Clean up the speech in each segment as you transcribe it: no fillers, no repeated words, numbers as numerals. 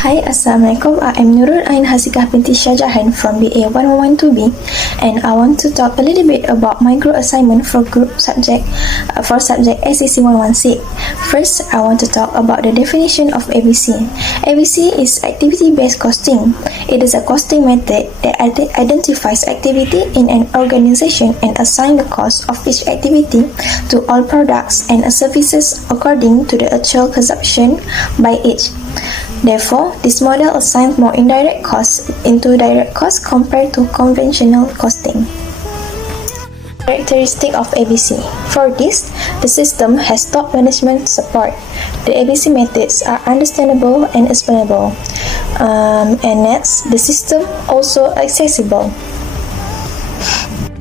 Hi, Assalamualaikum. I'm Nurul Ain Hasikah binti Syajahan from BA111B, and I want to talk a little bit about my group assignment for subject ACC116. First, I want to talk about the definition of ABC. ABC is activity-based costing. It is a costing method that identifies activity in an organization and assigns the cost of each activity to all products and services according to the actual consumption by each. Therefore, this model assigns more indirect costs into direct costs compared to conventional costing. Characteristic of ABC. For this, the system has top management support. The ABC methods are understandable and explainable. And next, the system also accessible.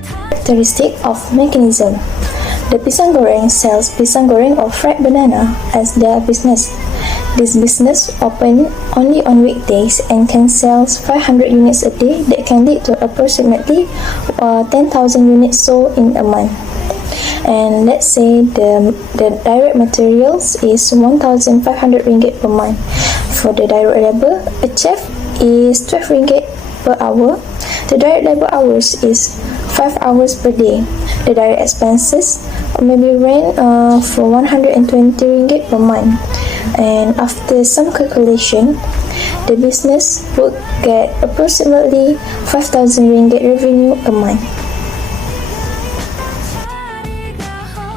Characteristic of mechanism. The pisang goreng sells pisang goreng or fried banana as their business. This business open only on weekdays and can sell 500 units a day that can lead to approximately 10,000 units sold in a month. And let's say the direct materials is 1,500 ringgit per month. For the direct labor, a chef is 12 ringgit per hour. The direct labor hours is 5 hours per day. The direct expenses maybe rent for 120 ringgit per month. And after some calculation, the business would get approximately 5,000 ringgit revenue a month.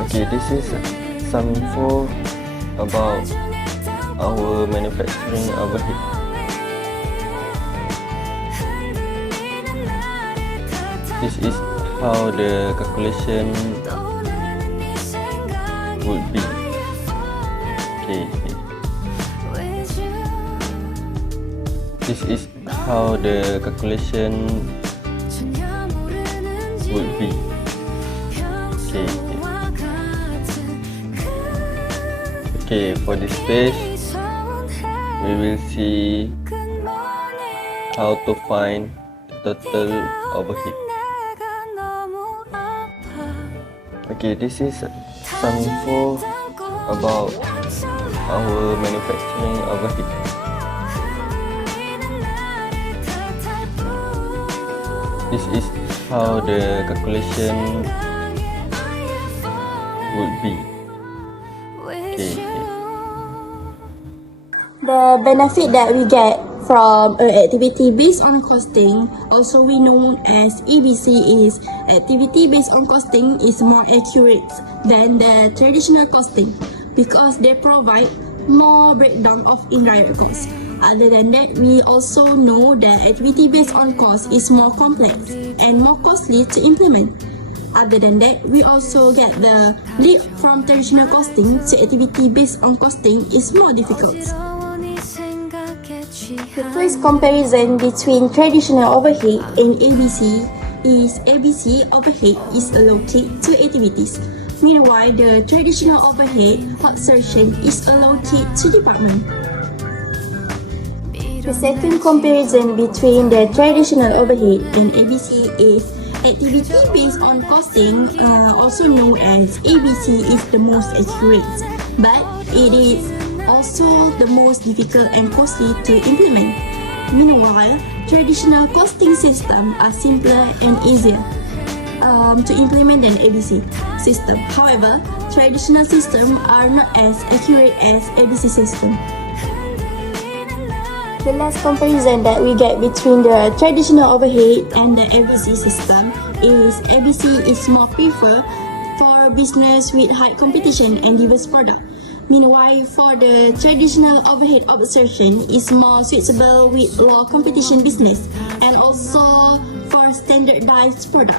Okay, this is some info about our manufacturing overhead. This is how the calculation would be. Okay. This is how the calculation would be. Okay, for this page, we will see how to find the total overhead. Okay, this is some info about our manufacturing overhead. This is how the calculation would be. Okay. The benefit that we get from an activity based on costing, also we know as ABC, is activity based on costing is more accurate than the traditional costing because they provide more breakdown of indirect costs. Other than that, we also know that activity based on cost is more complex and more costly to implement. Other than that, we also get the leap from traditional costing to activity based on costing is more difficult. The first comparison between traditional overhead and ABC is ABC overhead is allocated to activities. Meanwhile, the traditional overhead absorption is allocated to department. The second comparison between the traditional overhead and ABC is activity based on costing, also known as ABC, is the most accurate, but it is also the most difficult and costly to implement. Meanwhile, traditional costing systems are simpler and easier to implement than ABC system. However, traditional systems are not as accurate as ABC system. The last comparison that we get between the traditional overhead and the ABC system is ABC is more preferred for business with high competition and diverse product. Meanwhile, for the traditional overhead absorption is more suitable with low competition business and also for standardized product.